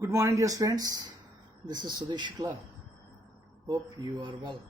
Good morning, dear friends. This is Sudesh Shukla. Hope you are well.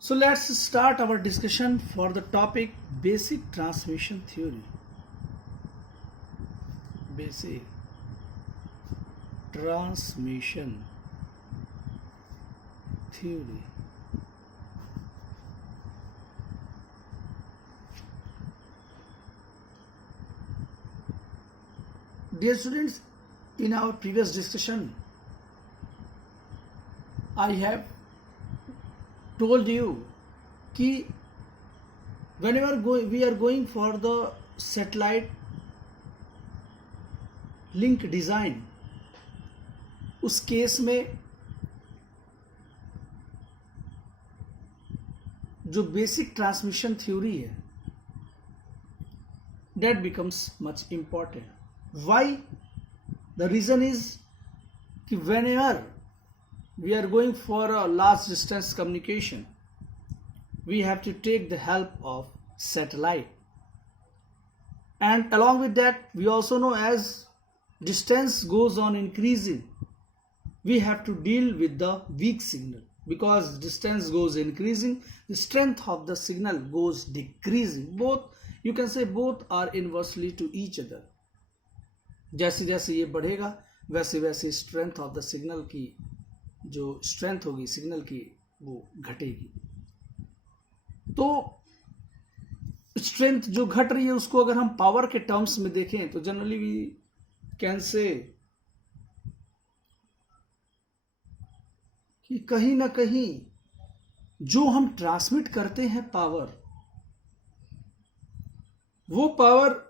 So let's start our discussion for the topic basic transmission theory. Basic transmission theory. Dear students, in our previous discussion, I have told you कि whenever we are going for the satellite link design, उस case में जो basic transmission theory है that becomes much important. Why? The reason is कि whenever we are going for a large distance communication, we have to take the help of satellite. And along with that, we also know as distance goes on increasing, we have to deal with the weak signal. Because distance goes increasing, the strength of the signal goes decreasing. Both, you can say both are inversely to each other. जैसे जैसे ये बढ़ेगा वैसे वैसे strength of the signal की जो strength होगी signal की वो घटेगी. तो स्ट्रेंथ जो घट रही है उसको अगर हम पावर के टर्म्स में देखें तो जनरली वी कैन से कि कहीं ना कहीं जो हम ट्रांसमिट करते हैं पावर, वो पावर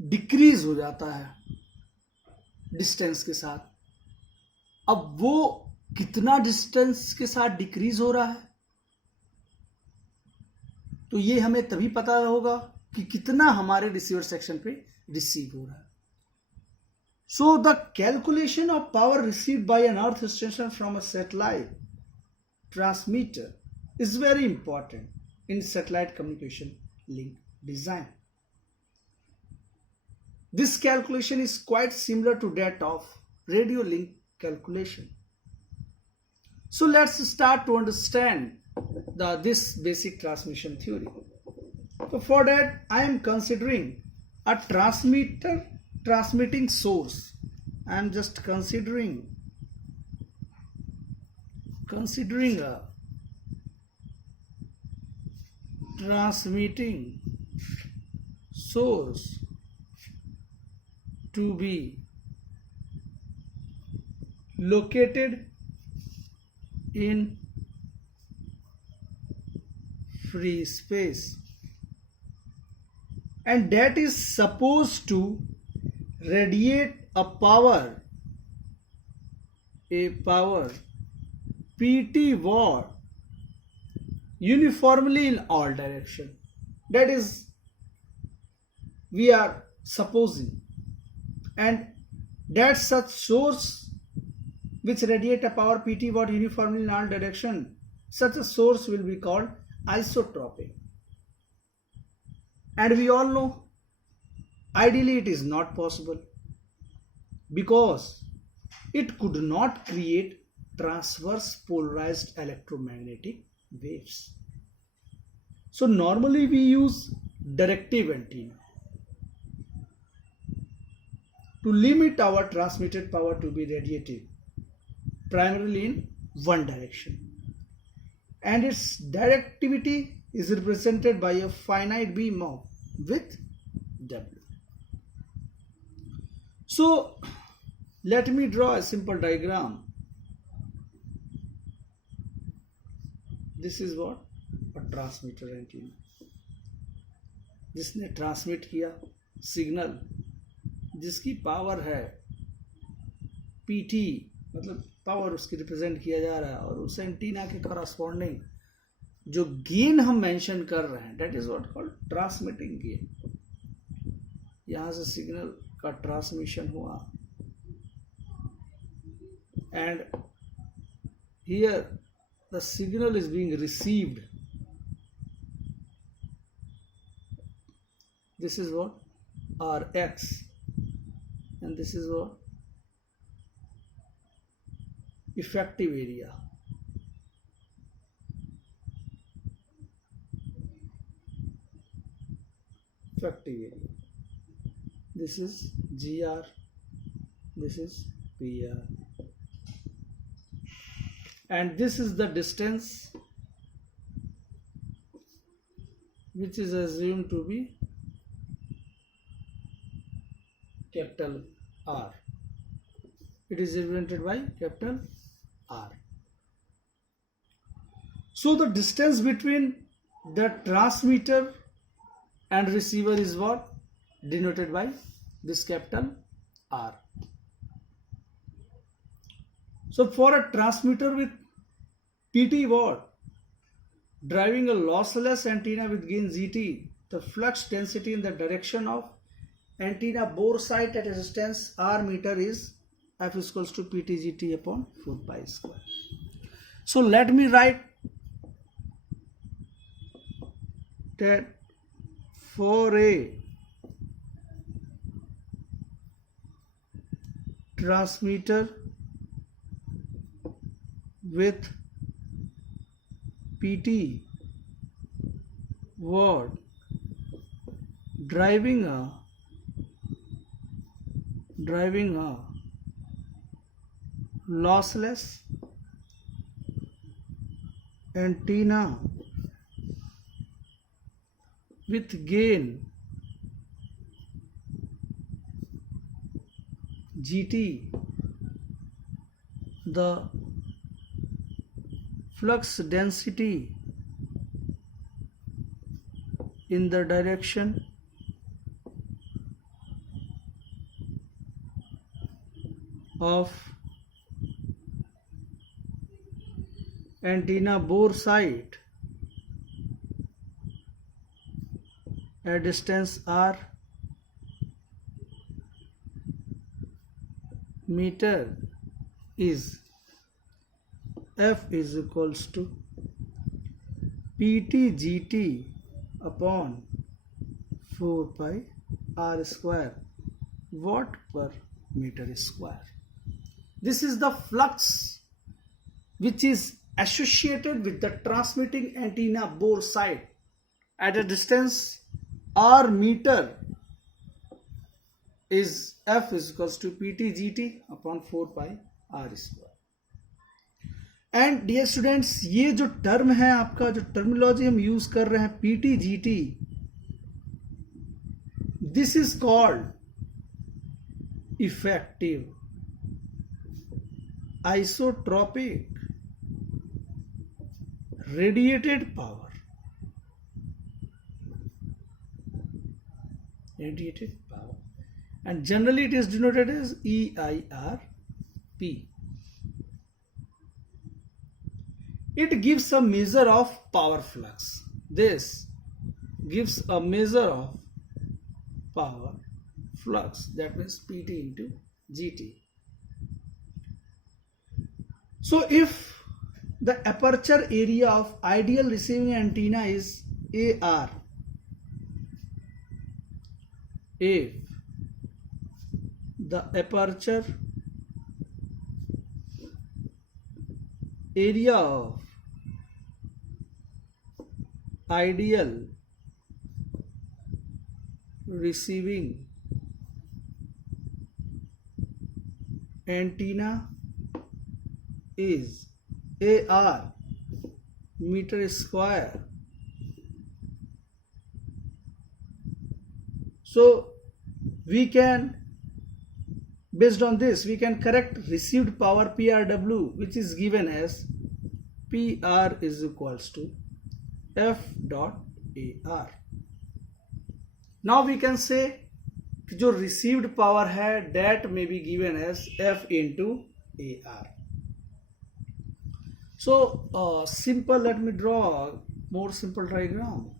डिक्रीज हो जाता है डिस्टेंस के साथ. अब वो कितना डिस्टेंस के साथ डिक्रीज हो रहा है तो ये हमें तभी पता होगा कि कितना हमारे रिसीवर सेक्शन पे रिसीव हो रहा है. So the calculation of power received by an earth station from a satellite transmitter is very important in satellite communication link design. This calculation is quite similar to that of radio link calculation. So let's start to understand this basic transmission theory. So for that, I am considering a transmitting source. I am just considering a transmitting source to be located in free space, and that is supposed to radiate a power pt watt uniformly in all direction. That is we are supposing, and that such source which radiate a power pt watt uniformly in all direction, such a source will be called isotropic. And we all know ideally it is not possible because it could not create transverse polarized electromagnetic waves. So normally we use directive antenna to limit our transmitted power to be radiated primarily in one direction, and its directivity is represented by a finite beam of width W. So let me draw a simple diagram. This is what a transmitter antenna, जिसने transmit किया signal जिसकी power है PT, मतलब power उसकी represent किया जा रहा है, और उस एंटीना के करस्पॉन्डिंग जो गेन हम मेंशन कर रहे हैं that is what called transmitting gain. यहां से सिग्नल का ट्रांसमिशन हुआ and here the signal is being received. This is what Rx, and this is what effective area. Effective area. This is GR, this is PR, and this is the distance which is assumed to be capital R. It is represented by capital R. So the distance between the transmitter and receiver is what? Denoted by this capital R. So for a transmitter with PT watt driving a lossless antenna with gain GT, the flux density in the direction of antenna bore site at a distance R meter is F is equals to PT GT upon 4 pi square. So let me write that for a transmitter with PT watt driving a lossless antenna with gain GT, the flux density in the direction of antenna bore site at distance R meter is F is equals to PT GT upon 4 pi R square watt per meter square. This is the flux which is associated with the transmitting antenna bore site at a distance R meter is F is equals to PT GT upon 4 pi R square. And dear students, ये जो term है आपका, जो terminology हम use कर रहे हैं PT GT, this is called effective isotropic radiated power. And generally it is denoted as EIRP. It gives a measure of power flux. This gives a measure of power flux, that means PT into GT. So if the aperture area of ideal receiving antenna is AR, if the aperture area of ideal receiving antenna is AR meter square, so we can, based on this, we can correct received power PRW, which is given as PR is equals to F dot AR. Now we can say कि जो received power है that may be given as F into AR. So simple, let me draw a more simple diagram.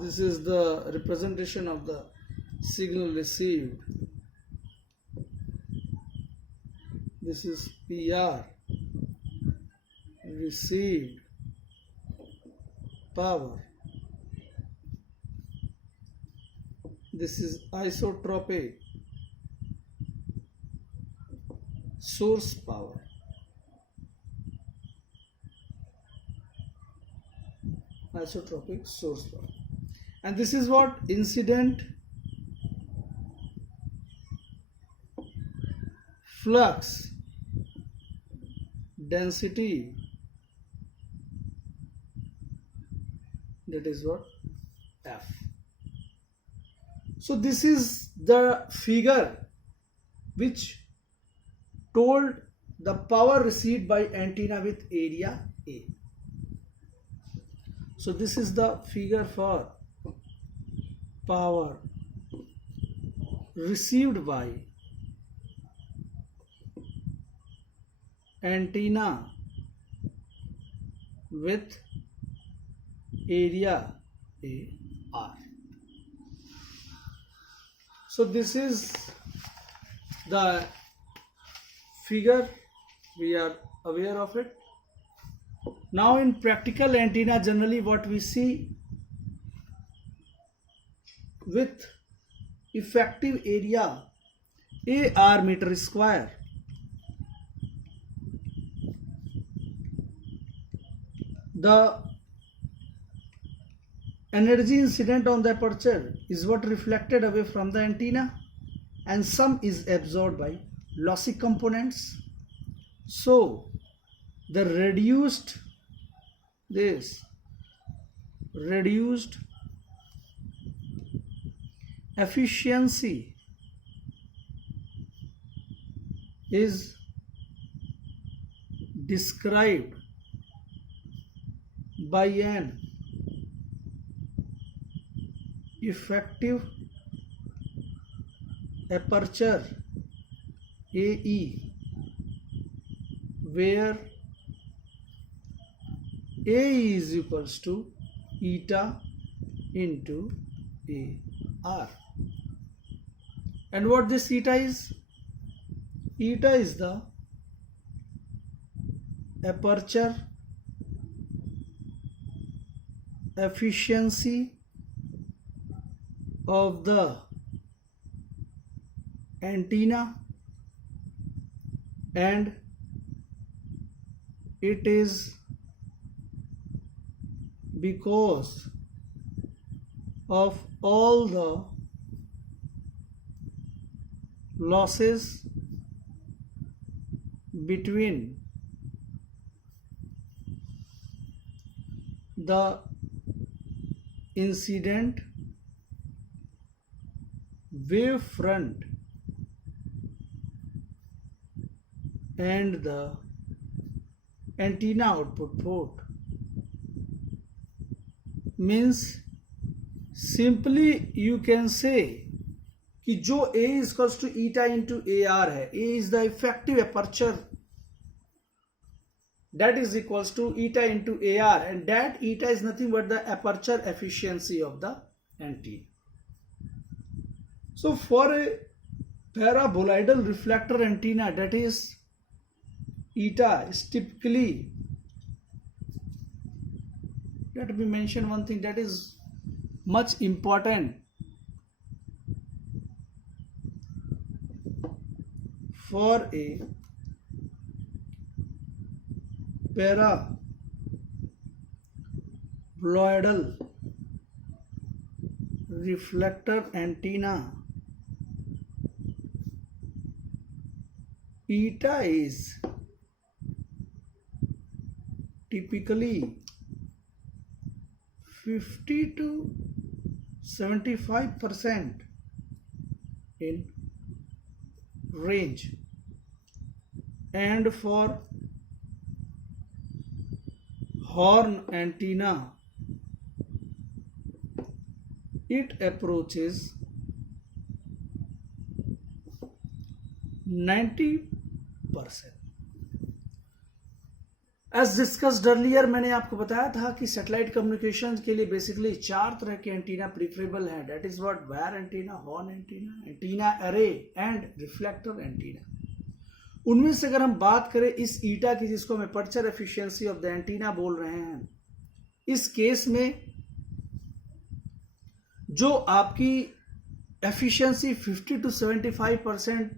This is the representation of the signal received This is PR, received power. This is isotropic source power. Isotropic source power. And this is what? Incident flux density. That is what? F. So this is the figure which told the power received by antenna with area A. So this is the figure for power received by antenna with area AR. So this is the figure, we are aware of it. Now in practical antenna, generally what we see, with effective area AR meter square, the energy incident on the aperture is what reflected away from the antenna, and some is absorbed by lossy components. So the reduced efficiency is described by an effective aperture AE, where A is equals to eta into AR. And what this eta is? Eta is the aperture efficiency of the antenna, and it is because of all the losses between the incident wave front and the antenna output port. Means simply you can say कि जो A is equals to eta into AR है, A is the effective aperture, that is equals to eta into AR, and that eta is nothing but the aperture efficiency of the antenna. So for a paraboloidal reflector antenna, that is eta is typically, let me mention one thing that is much important. For a paraboloidal reflector antenna, eta is typically 50 to 75% in range, and for horn antenna it approaches 90%. As discussed earlier, मैंने आपको बताया था कि satellite communication के लिए basically 4 तरह के antenna preferable हैं. That is what? Wire antenna, horn antenna, antenna array and reflector antenna. उनमें से अगर हम बात करें इस ईटा की, जिसको हम aperture efficiency of the antenna बोल रहे हैं, इस केस में जो आपकी एफिशिएंसी 50 to 75%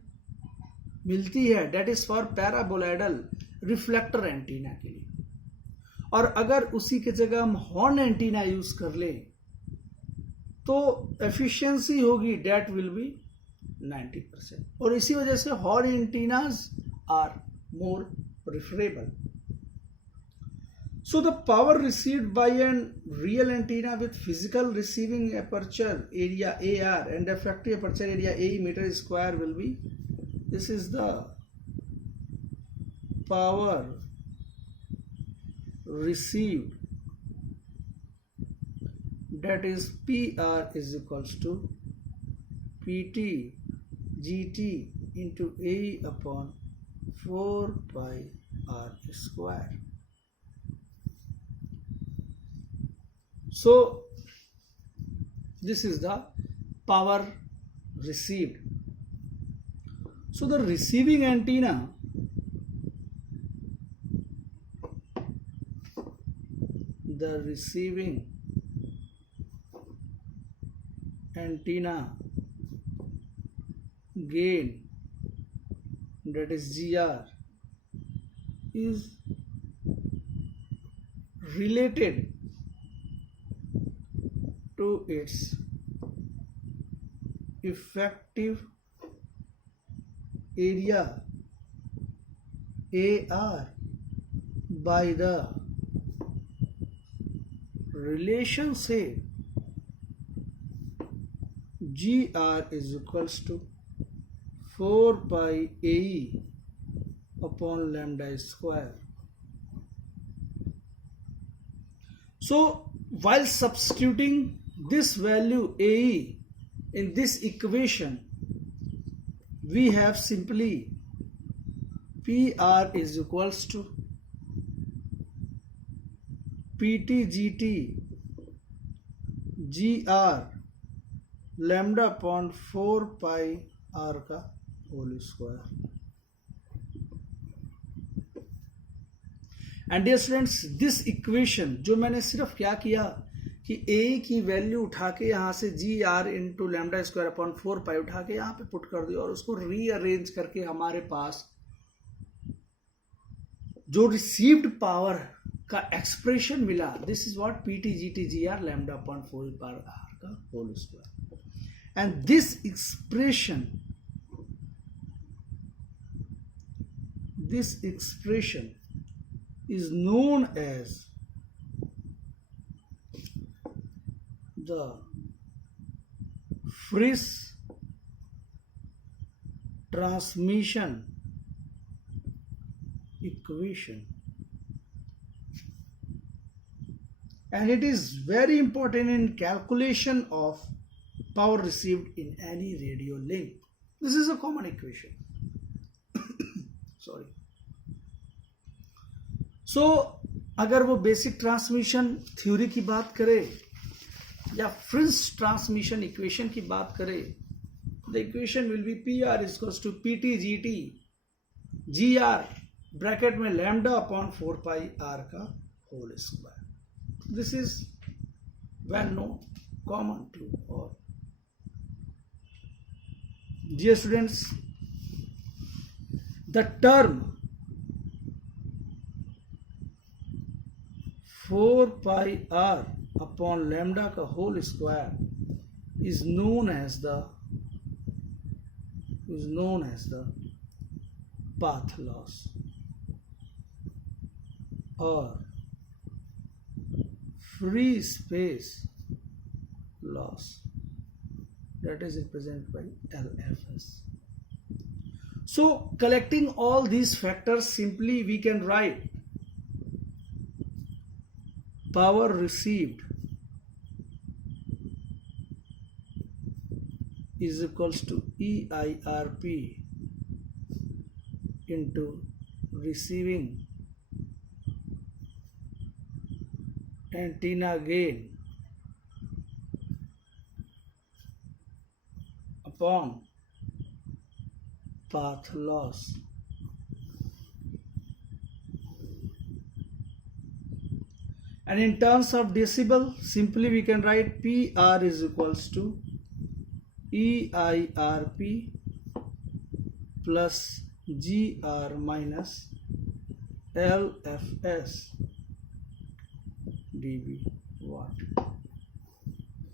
मिलती है, that is for paraboloidal reflector antenna के लिए। और अगर उसी की जगह हम हॉर्न एंटीना यूज कर ले तो एफिशिएंसी होगी डेट विल बी 90%। और इसी वजह से horn antennas are more preferable. So the power received by a real antenna with physical receiving aperture area AR and effective aperture area AE meter square will be, this is the power received, that is PR is equals to PT GT into AE upon 4 pi R square. So this is the power received. So the receiving antenna, gain, that is GR, is related to its effective area AR by the relationship GR is equals to 4 pi AE upon lambda square. So while substituting this value AE in this equation, we have simply PR is equals to PT GT GR lambda upon 4 pi R का whole square. And dear students, this equation जो मैंने सिर्फ क्या किया कि ए की value उठा के यहाँ से G R into lambda square upon 4 pi उठा के यहाँ पे पुट कर दिया और उसको रीअरेंज करके हमारे पास जो रिसीव्ड पावर का एक्सप्रेशन मिला, this is what P T G T G R lambda upon 4 pi R का whole square. And this expression is known as the Friis transmission equation, and it is very important in calculation of power received in any radio link. This is a common equation. Sorry. So अगर वो basic transmission theory की बात करें या Friis transmission equation की बात करें, the equation will be P R equals to P T G T G R bracket में लैम्डा अपॉन 4 पाई आर का whole square. This is well known, common to all. Dear students, the term 4 pi r upon lambda का whole square is known as the path loss or free space loss, that is represented by LFS. So collecting all these factors, simply we can write power received is equals to EIRP into receiving antenna gain upon path loss And in terms of decibel, simply we can write PR is equals to EIRP plus GR minus LFS dB watt.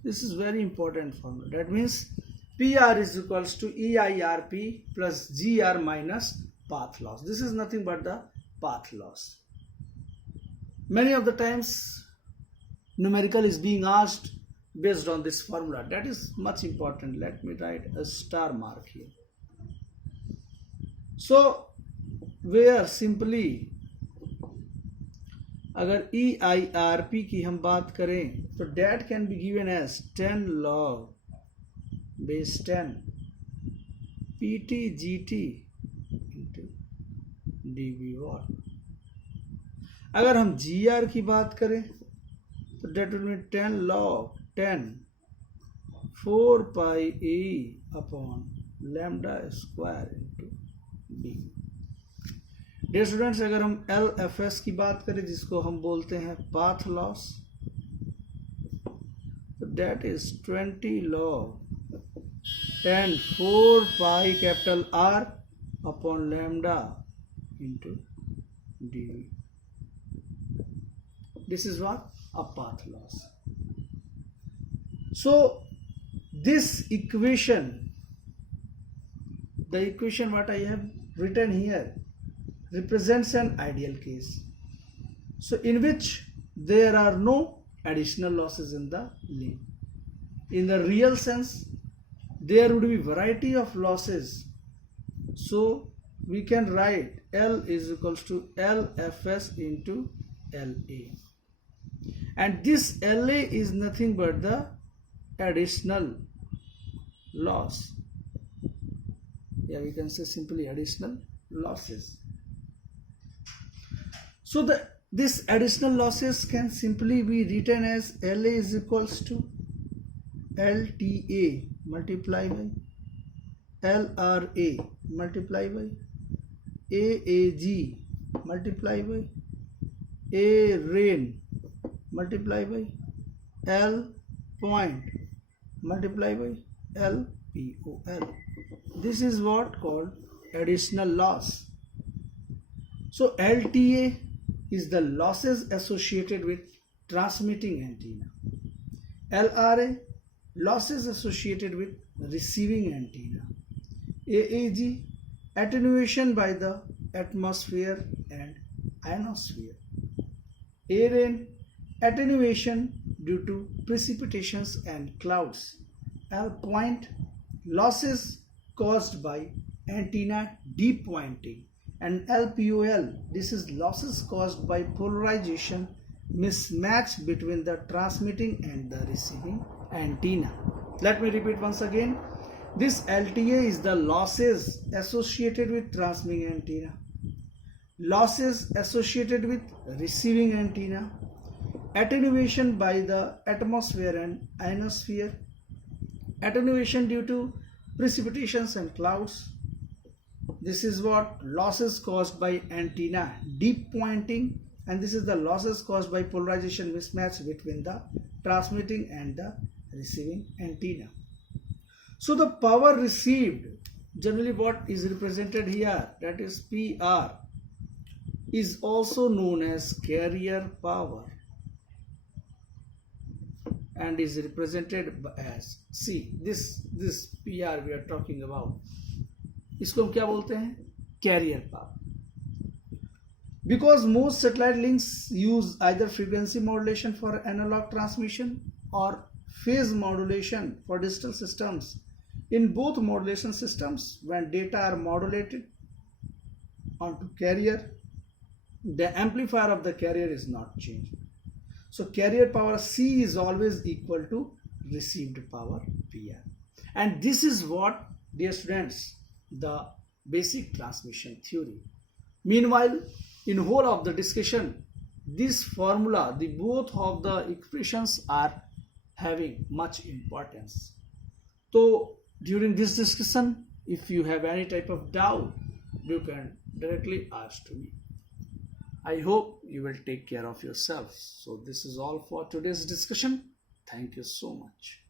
This is very important formula. That means PR is equals to EIRP plus GR minus path loss. This is nothing but the path loss. Many of the times numerical is being asked based on this formula. That is much important. Let me write a star mark here. So where simply अगर EIRP की हम बात करें तो that can be given as 10 log base 10 PT GT into dB watt. अगर हम GR की बात करें तो that will be 10 log 10 4 pi E upon lambda square into D. Dear students, अगर हम LFS की बात करें जिसको हम बोलते हैं पाथ लॉस, तो that is 20 log 10 4 pi capital R upon lambda into dV. This is what? A path loss. So this equation, the equation what I have written here, represents an ideal case, so in which there are no additional losses in the link. In the real sense, there would be variety of losses, so we can write L is equals to LFS into LA, and this LA is nothing but the additional loss. Yeah, we can say simply additional losses. So this additional losses can simply be written as LA is equals to LTA multiply by LRA multiply by AAG multiply by A rain multiply by L point multiply by LPOL. This is what called additional loss. So LTA is the losses associated with transmitting antenna. LRA, losses associated with receiving antenna. AAG, attenuation by the atmosphere and ionosphere. A-rain, attenuation due to precipitations and clouds. L point, losses caused by antenna depointing. And LPOL, this is losses caused by polarization mismatch between the transmitting and the receiving antenna. Let me repeat once again. This LTA is the losses associated with transmitting antenna, losses associated with receiving antenna, attenuation by the atmosphere and ionosphere, attenuation due to precipitations and clouds. This is what losses caused by antenna deep pointing, and this is the losses caused by polarization mismatch between the transmitting and the receiving antenna. So the power received, generally what is represented here, that is PR, is also known as carrier power and is represented as, see this PR we are talking about, इसको हम क्या बोलते हैं? Carrier power. Because most satellite links use either frequency modulation for analog transmission or phase modulation for digital systems. In both modulation systems, when data are modulated onto carrier, the amplifier of the carrier is not changed. So carrier power C is always equal to received power PR. And this is what, dear students, the basic transmission theory. Meanwhile, in whole of the discussion, this formula, the both of the expressions are having much importance. So during this discussion, if you have any type of doubt, you can directly ask to me. I hope you will take care of yourself. So this is all for today's discussion. Thank you so much.